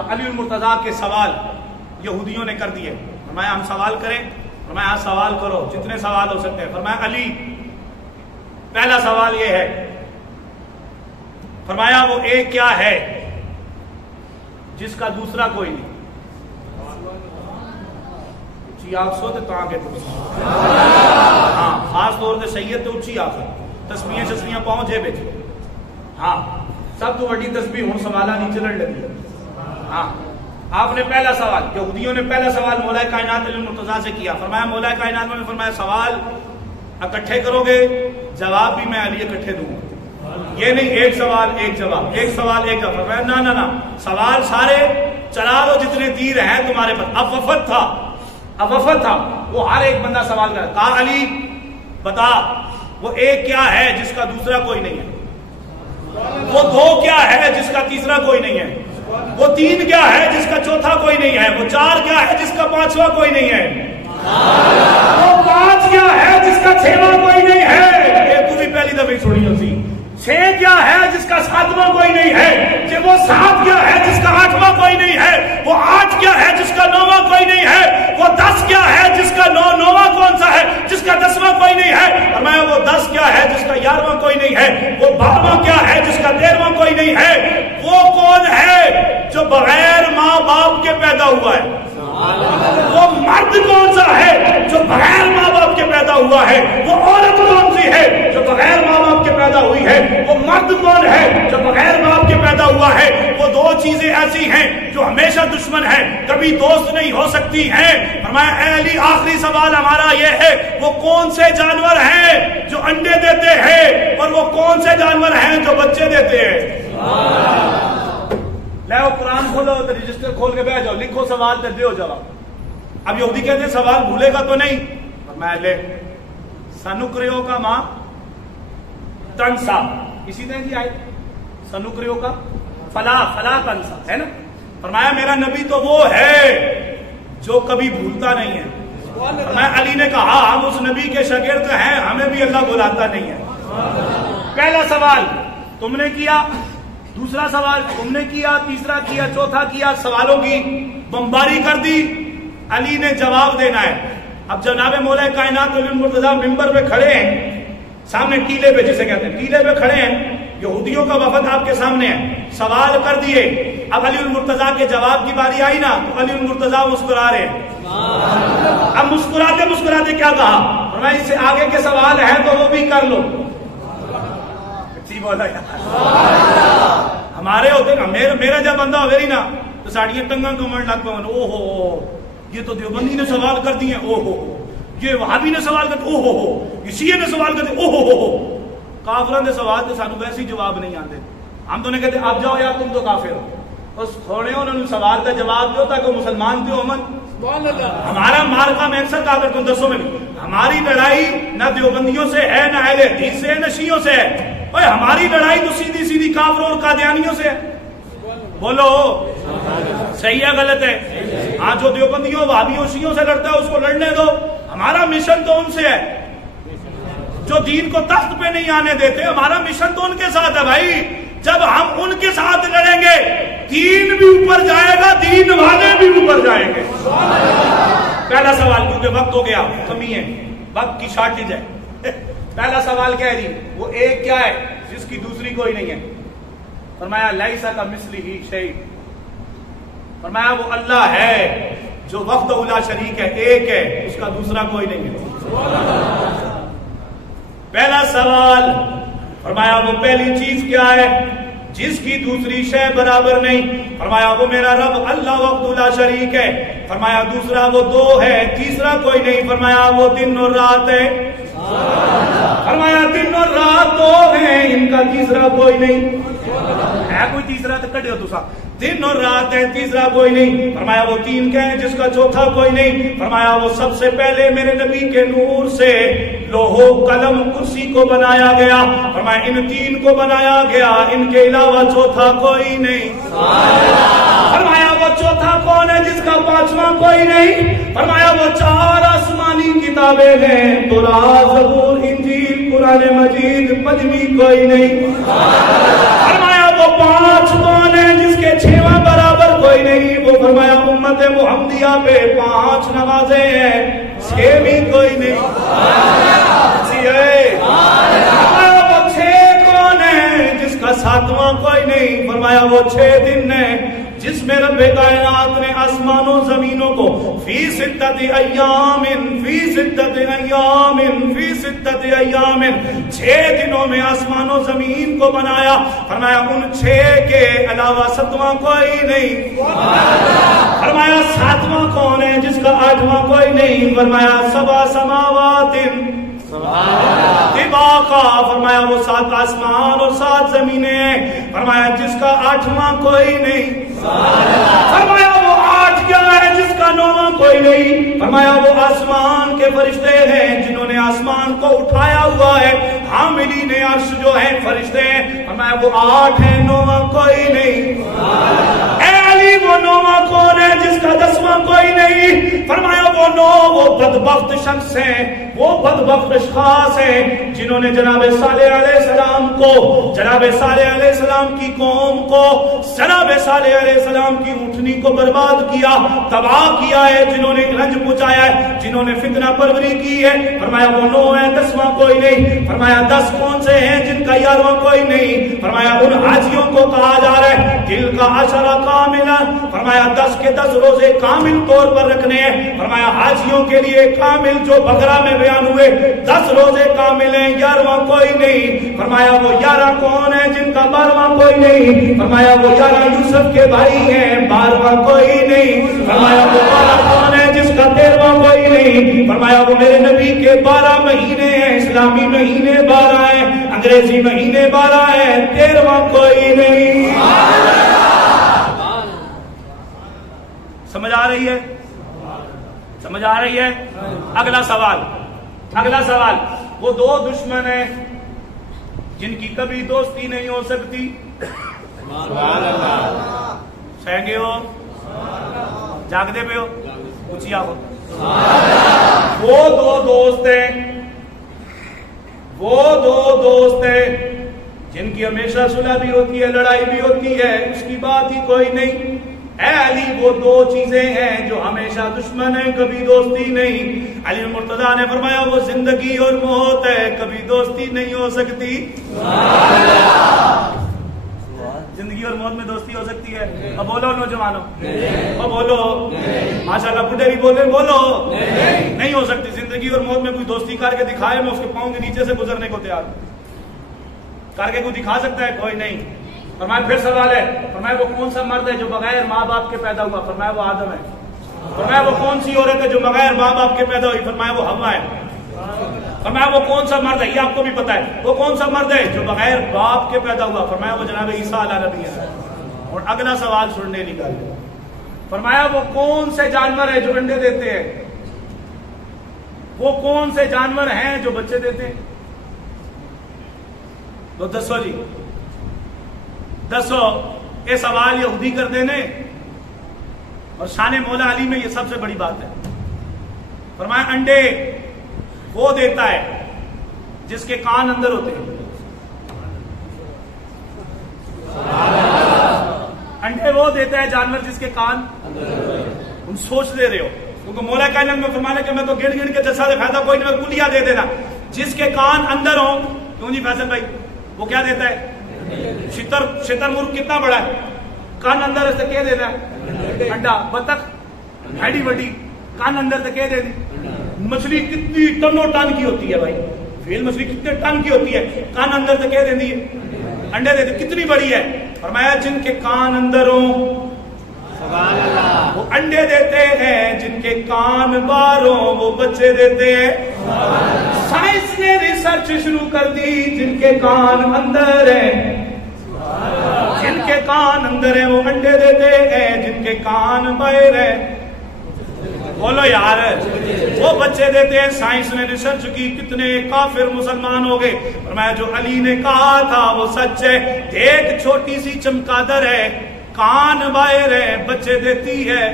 اب علی المرتضیٰ کے سوال یہودیوں نے کر دیے. فرمایا ہم سوال کریں؟ فرمایا سوال کرو جتنے سوال ہو سکتے ہیں. فرمایا علی پہلا سوال یہ ہے. فرمایا وہ ایک کیا ہے جس کا دوسرا کوئی نہیں. اچھی آگ سوتے تو آگے ہاں خاص طور سے سید تو اچھی آگ تسبیحیں شسبیاں پاؤں جے بیچ. ہاں سب تو بڑی تسبیح ہوں سوالہ نیچے لڑ لگی. ہاں آپ نے پہلا سوال یہودیوں نے پہلا سوال مولا کائنات علی المرتضیٰ سے کیا. فرمایا مولا کائنات نے فرمایا سوال اکٹھے کرو گے جواب بھی میں علی اکٹھے دوں گا. یہ نہیں ایک سوال ایک جواب ایک سوال ایک جواب. فرمایا نہ نہ سوال سارے چلا دو جتنے تیر ہیں تمہارے پاس. اب وفد تھا وہ ہر ایک بندہ سوال کر. کہا علی بتا وہ ایک کیا ہے جس کا دوسرا کوئی نہیں ہے؟ وہ دو کیا ہے جس کا تیسرا کوئی نہیں ہے؟ وہ تین کیا ہے جس کا چوتھا کوئی نہیں ہے؟ وہ چار کیا ہے جس کا پانچواں کوئی نہیں ہے؟ وہ پانچ کیا ہے جس کا چھواں کوئی نہیں ہے؟ یہ تو بھی پہلی دفعہ سنی ہوتی. چھ کیا ہے جس کا ساتواں کوئی نہیں ہے؟ کہ وہ سات کیا ہے جس کا آٹھواں کوئی نہیں ہے؟ وہ آٹھ کیا ہے جس کا نواں کوئی نہیں ہے؟ وہ 10 کیا ہے جس کا نواں کون سا ہے جس کا 10واں کوئی نہیں ہے؟ اور میں وہ 10 کیا ہے جس کا 11واں کوئی نہیں ہے؟ وہ 12واں کیا ہے جس کا 13واں کوئی نہیں ہے؟ وہ کون ہے جو بغیر ماں باپ کے پیدا ہوا ہے؟ وہ مرد کون سا ہے جو بغیر ماں باپ کے پیدا ہوا ہے؟ وہ عورت کون سی ہے جو بغیر ماں باپ کے پیدا ہوئی ہے؟ وہ مرد کون ہے جو بغیر باپ کے پیدا ہوا ہے؟ وہ دو چیزیں ایسی ہیں جو ہمیشہ دشمن ہیں کبھی دوست نہیں ہو سکتی ہیں. فرمایا اے علی آخری سوال ہمارا یہ ہے وہ کون سے جانور ہیں جو انڈے دیتے ہیں اور وہ کون سے جانور ہیں جو بچے دیتے ہیں؟ لے وہ قرآن کھولو تو رجسٹر کھول کے بیٹھ جاؤ لکھو سوال تے دیو جواب. اب یہودی کہتے ہیں سوال بھولے گا تو نہیں. میں لے سنکریو کا ماں تنسا اسی طرح جی آئے سنکریو کا فلا تنسا ہے نا. فرمایا میرا نبی تو وہ ہے جو کبھی بھولتا نہیں ہے. میں علی نے کہا ہم اس نبی کے شاگرد ہیں ہمیں بھی اللہ بلاتا نہیں ہے. پہلا سوال تم نے کیا دوسرا سوال تم نے کیا تیسرا کیا چوتھا کیا سوالوں کی بمباری کر دی. علی نے جواب دینا ہے. اب جناب مولا کائنات علی المرتضیٰ ممبر پہ کھڑے ہیں سامنے ٹیلے پہ جسے کہتے ہیں ٹیلے پہ کھڑے ہیں یہودیوں کا وفد آپ کے سامنے ہے سوال کر دیے. اب علی المرتضیٰ کے جواب کی باری آئی نا تو علی المرتضیٰ مسکرا رہے ہیں. اب مسکراتے کیا کہا؟ فرمایا اس سے آگے کے سوال ہیں تو وہ بھی کر لو. بولا ہمارے ہوتے نا میرا جب بندہ ہوئے نا تو ساڑیاں ٹنگاں کمڑ لگ پہ او ہو یہ تو دیوبندی نے سوال کر دیے او ہو یہ وہابی نے سوال کر او ہو یہ شیعہ نے سوال کر دیا او ہو. کافروں نے سوال تو سانو ویسے ہی جواب نہیں آتے. ہم تو نہیں کہتے اب جاؤ یار تم تو کافر ہو بس تھوڑے انہوں نے سوال کا جواب دو تاکہ مسلمان تھے امن. ہمارا مارکا میکسر کافر تم دسو میں ہماری لڑائی نہ دیوبندیوں سے ہے نہ اہل حدیث سے ہے نہ شیعوں سے ہے. اوے ہماری لڑائی تو سیدھی کافروں اور قادیانیوں سے ہے. بولو صحیح ہے غلط ہے؟ ہاں جو دیوبندیوں وہابیوں شیعوں سے لڑتا ہے اس کو لڑنے دو. ہمارا مشن تو ان سے ہے جو دین کو تخت پہ نہیں آنے دیتے. ہمارا مشن تو ان کے ساتھ ہے بھائی. جب ہم ان کے ساتھ لڑیں گے دین بھی اوپر جائے گا دین والے بھی اوپر جائیں گے. پہلا سوال کیونکہ وقت ہو گیا کمی ہے وقت کی شارٹیج ہے. پہلا سوال کیا ہے جی وہ ایک کیا ہے جس کی دوسری کوئی نہیں ہے؟ فرمایا لیسا کمثلہ شیء. فرمایا وہ اللہ ہے جو وحدہ لا شریک ہے ایک ہے اس کا دوسرا کوئی نہیں ہے. پہلا سوال فرمایا وہ پہلی چیز کیا ہے جس کی دوسری شے برابر نہیں؟ فرمایا وہ میرا رب اللہ وحدہ لا شریک ہے. فرمایا دوسرا وہ دو ہے تیسرا کوئی نہیں. فرمایا وہ دن اور رات ہے. فرمایا دن اور رات دو ہیں ان کا تیسرا کوئی نہیں ہے. کوئی تیسرا تو کٹے ہو تو سا دن اور رات ہے تیسرا کوئی نہیں. فرمایا وہ تین کہیں جس کا چوتھا کوئی نہیں. فرمایا وہ سب سے پہلے میرے نبی کے نور سے لوح و قلم کرسی کو بنایا گیا. فرمایا ان تین کو بنایا گیا ان کے علاوہ چوتھا کوئی نہیں. فرمایا وہ چوتھا کون ہے جس کا پانچواں کوئی نہیں؟ فرمایا وہ چار آسمانی کتابیں ہیں تورات زبور انجیل قرآن مجید پنجمی کوئی نہیں. فرمایا وہ پانچ کون ہے جس کے چھواں برابر کوئی نہیں؟ انبیاء پہ 5 نمازیں ہیں، 6 بھی کوئی نہیں. فرمایا وہ 6 کون ہے جس کا 7واں کوئی نہیں؟ فرمایا وہ 6 دن ہے جس میں رب کائنات نے آسمان و زمینوں کو فی 6 ایام 6 دنوں میں آسمان و زمین کو بنایا. فرمایا ان 6 کے علاوہ 7واں کوئی نہیں. فرمایا 7واں کون ہے جس کا 8واں کوئی نہیں؟ فرمایا 7 سماوات طباقا. فرمایا وہ 7 آسمان اور 7 زمینیں ہیں. فرمایا جس کا 8واں کوئی نہیں. فرمایا وہ 8 کیا ہے جس کا 9واں کوئی نہیں؟ فرمایا وہ آسمان کے فرشتے ہیں جنہوں نے آسمان کو اٹھایا ہوا ہے، حاملین عرش جو ہیں فرشتے ہیں. فرمایا وہ 8 ہیں، 9واں کوئی نہیں. اے علی وہ 9واں کون ہے جس کا 10واں کوئی نہیں؟ فرمایا وہ 9 وہ بدبخت شخص ہیں، وہ بدبخت اشخاص ہیں جنہوں نے جناب صالح علیہ السلام کو، جناب صالح علیہ السلام کی قوم کو، جناب صالح علیہ السلام کی اونٹنی کو برباد کیا، تباہ کیا ہے، جنہوں نے رنج پہنچایا ہے، جنہوں نے فتنہ پروری کی ہے. فرمایا وہ 9 ہیں، 10واں کوئی نہیں. فرمایا 10 کون سے ہیں جن کا 11واں کوئی نہیں؟ فرمایا ان حاجیوں کو کہا جا رہا ہے دل کا 10 کاملا. فرمایا 10 کے 10 روزے کامل طور پر رکھنے ہیں. فرمایا حاجیوں کے لیے کامل جو بقرہ میں بیان ہوئے 10 روزے کامل ہیں، 11واں کوئی نہیں. فرمایا وہ 11 کون ہیں جن کا 12واں کوئی نہیں؟ فرمایا وہ 11 یوسف کے بھائی ہیں، 12واں کوئی نہیں. فرمایا وہ 12 کون ہے جس کا 13واں کوئی نہیں؟ فرمایا وہ میرے نبی کے 12 مہینے ہیں، اسلامی مہینے 12 ہیں، انگریزی مہینے 12 ہیں، 13واں کوئی نہیں. سمجھ آ رہی ہے؟ سمجھ آ رہی ہے؟ اگلا سوال وہ 2 دشمن ہیں جن کی کبھی دوستی نہیں ہو سکتی. سہنگے ہو، جاگدے پہ ہو، اونچیا ہو. وہ 2 دوست ہیں جن کی ہمیشہ صلح بھی ہوتی ہے، لڑائی بھی ہوتی ہے، اس کی بات ہی کوئی نہیں. اے علی وہ 2 چیزیں ہیں جو ہمیشہ دشمن ہیں، کبھی دوستی نہیں. علی مرتضیٰ نے فرمایا وہ زندگی اور موت ہے، کبھی دوستی نہیں ہو سکتی. زندگی اور موت میں دوستی ہو سکتی ہے؟ اب بولو نوجوانوں، اب بولو. ماشاءاللہ بڈھے بھی بولے، بولو. نہیں ہو سکتی. زندگی اور موت میں کوئی دوستی کر کے دکھائے، میں اس کے پاؤں کے نیچے سے گزرنے کو تیار ہوں. کر کے کوئی دکھا سکتا ہے؟ کوئی نہیں. فرمایا پھر سوال ہے، فرمایا وہ کون سا مرد ہے جو بغیر ماں باپ کے پیدا ہوا؟ فرمایا وہ آدم ہے. فرمایا وہ کون سی عورت ہے جو بغیر ماں باپ کے پیدا ہوئی؟ فرمایا وہ حوا ہے. فرمایا وہ کون سا مرد ہے، یہ آپ کو بھی پتا ہے، وہ کون سا مرد ہے جو بغیر باپ کے پیدا ہوا؟ فرمایا وہ جناب عیسیٰ علیہ نبی ہے. اور اگلا سوال سننے نکال. فرمایا وہ کون سے جانور ہیں جو انڈے دیتے ہیں؟ وہ کون سے جانور ہیں جو بچے دیتے ہیں؟ تو دسو جی، دسو. یہ سوال یہودی کر دینے اور شان مولا علی میں یہ سب سے بڑی بات ہے. فرمایا انڈے وہ دیتا ہے جس کے کان اندر ہوتے ہیں. انڈے وہ دیتا ہے جانور جس کے کان تم سوچ دے رہے ہو، کیونکہ مولا کائنات میں فرمانا کہ میں تو گن گن کے جیسا سے فائدہ کوئی نہیں، کلیہ دے دینا. جس کے کان اندر ہوں، کیوں جی فیصل بھائی، وہ کیا دیتا ہے؟ شتر مرغ کتنا بڑا ہے؟ کان اندر سے کیا دیتا ہے؟ انڈا. بطخ ہیڈی وڈی کان اندر سے کیا دے دی؟ مچھلی کتنی ٹنوں ٹن کی ہوتی ہے بھائی، ویل مچھلی کتنے ٹن کی ہوتی ہے، کان اندر سے کیا دے دی؟ انڈے دے دی. کتنی بڑی ہے؟ فرمایا جن کے کان اندر ہوں وہ انڈے دیتے ہیں، جن کے کان باہر ہوں وہ بچے دیتے ہیں. سائنس نے ریسرچ شروع کر دی، جن کے کان اندر ہیں، جن کے کان اندر ہیں وہ انڈے دیتے ہیں، جن کے کان باہر ہیں بولو یار وہ بچے دیتے ہیں. سائنس نے ریسرچ کی، کتنے کافر مسلمان ہو گئے. فرمایا جو علی نے کہا تھا وہ سچ ہے. ایک چھوٹی سی چمگادڑ ہے، کان باہر ہے، بچے دیتی ہے.